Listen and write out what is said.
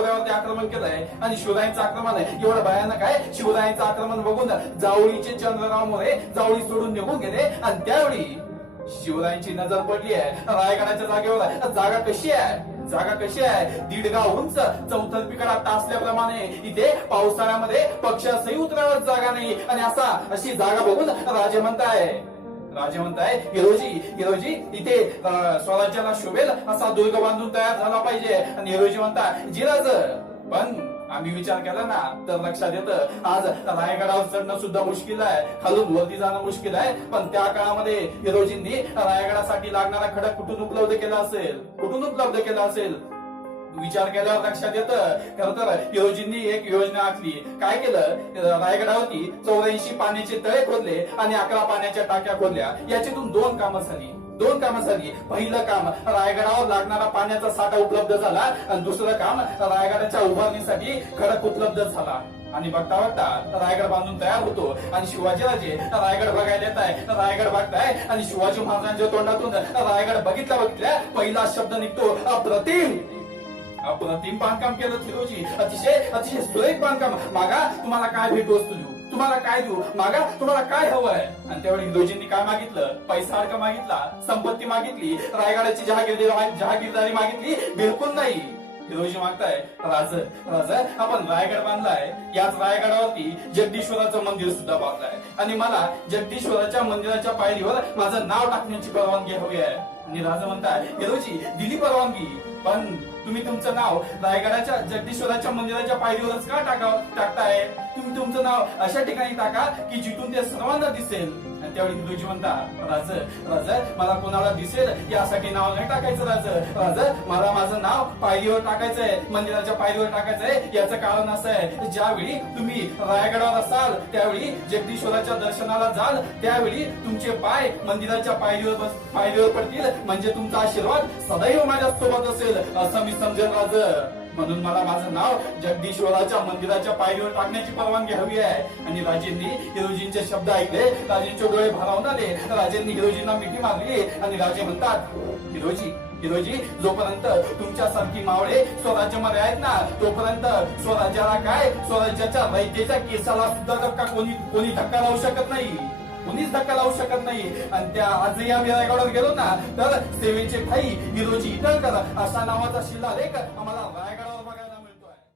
खोऱ्यावरती आक्रमण केलंय आणि शिवरायांचं आक्रमण आहे. एवढं भयानक आहे. शिवरायांचं आक्रमण बघून जावळीचे चंद्रराव मोरे जावळी सोडून निघून गेले. आणि त्यावेळी शिवरायांची नजर पडली आहे. रायगडाच्या जागेवर जागा कशी आहे? जागा कशी आहे? दीड उंच चौथर पिकडा टासल्याप्रमाणे इथे पावसाळ्यामध्ये पक्षासही उतरावर जागा नाही. आणि असा अशी जागा बघून राजे म्हणताय राजे म्हणताय हिरोजी हिरोजी इथे स्वराज्याला शोभेल असा दुर्ग बांधून तयार झाला पाहिजे. आणि हिरोजी म्हणताय जिराज पण आम्ही विचार केला ना तर लक्षात येतं. आज रायगडावर चढणं सुद्धा मुश्किल आहे. खालून वरती जाणं मुश्किल आहे. पण त्या काळामध्ये हिरोजींनी रायगडासाठी लागणारा खडक कुठून उपलब्ध केला असेल? कुठून उपलब्ध केला असेल? विचार केल्यावर लक्षात येतं. खर तर एक योजना आखली. काय केलं? रायगडावरती चौऱ्याऐंशी पाण्याचे तळे खोदले आणि अकरा पाण्याच्या टाक्या खोदल्या. याच्यातून दोन कामं झाली. दोन कामं झाली. पहिलं काम रायगडावर लागणारा पाण्याचा साठा उपलब्ध झाला आणि दुसरं काम रायगडाच्या उभारणीसाठी खडक उपलब्ध झाला. आणि बघता बघता रायगड बांधून तयार होतो. आणि शिवाजीराजे रायगड बघायला येत आहे. रायगड बघताय. आणि शिवाजी महाराजांच्या तोंडातून रायगड बघितल्या बघितल्या पहिला शब्द निघतो आपण अतिम बांधकाम केलं थिरोजी अतिशय अतिशय सुरेख बांधकाम. मागा तुम्हाला काय भेटवस्तू देऊ? तुम्हाला काय देऊ? मागा तुम्हाला काय हवं आहे? आणि त्यावेळी हिरोजींनी काय मागितलं? पैसा अर्क मागितला संपत्ती मागितली रायगडाची जहागीरदारी जहागीरदारी मागितली बिलकुल नाही. हिरोजी मागताय राज राज आपण रायगड बांधलाय. याच रायगडावरती जगदीश्वराचं मंदिर सुद्धा बांधलाय. आणि मला जगदीश्वराच्या मंदिराच्या पायरीवर माझं नाव टाकण्याची परवानगी हवी आहे. आणि राजा म्हणताय हिरोजी दिली परवानगी. पण तुम्ही तुमचं नाव रायगडाच्या जगदीश्वराच्या मंदिराच्या पायरीवरच का टाका टाकताय? तुम्ही तुमचं नाव अशा ठिकाणी टाका की जिथून ते सर्वांना दिसेल. आणि त्यावेळी हिंदूजी म्हणता राज राज मला कोणाला दिसेल यासाठी नाव नाही टाकायचं राज राज मला माझं नाव पायरीवर टाकायचंय मंदिराच्या पायरीवर टाकायचंय याचं कारण असं आहे ज्यावेळी तुम्ही रायगडावर असाल त्यावेळी जगदीश्वराच्या दर्शनाला जाल त्यावेळी तुमचे पाय मंदिराच्या पायरीवर पायरीवर पडतील. म्हणजे तुमचा आशीर्वाद सदैव माझ्या सोबत असेल असं मी समजत राज म्हणून मला माझं नाव जगदीश्वराच्या मंदिराच्या पायरीवर टाकण्याची परवानगी हवी आहे. आणि राजेंनी हिरोजींचे शब्द ऐकले. राजेंचे डोळे भारावून आले. राजेंनी हिरोजींना मिठी मारली आणि राजे म्हणतात हिरोजी हिरोजी जोपर्यंत तुमच्यासारखी मावळे स्वराज्यामध्ये आहेत ना तोपर्यंत स्वराज्याला काय? स्वराज्याच्या रयतेच्या केसाला सुद्धा धक्का कोणी कोणी धक्का लावू शकत नाही. कोणीच धक्का लावू शकत नाही आणि त्या आजही आम्ही रायगडावर गेलो ना तर सेवेचे ठाई हिरोजी इटळकर असा नावाचा शिलालेख आम्हाला रायगड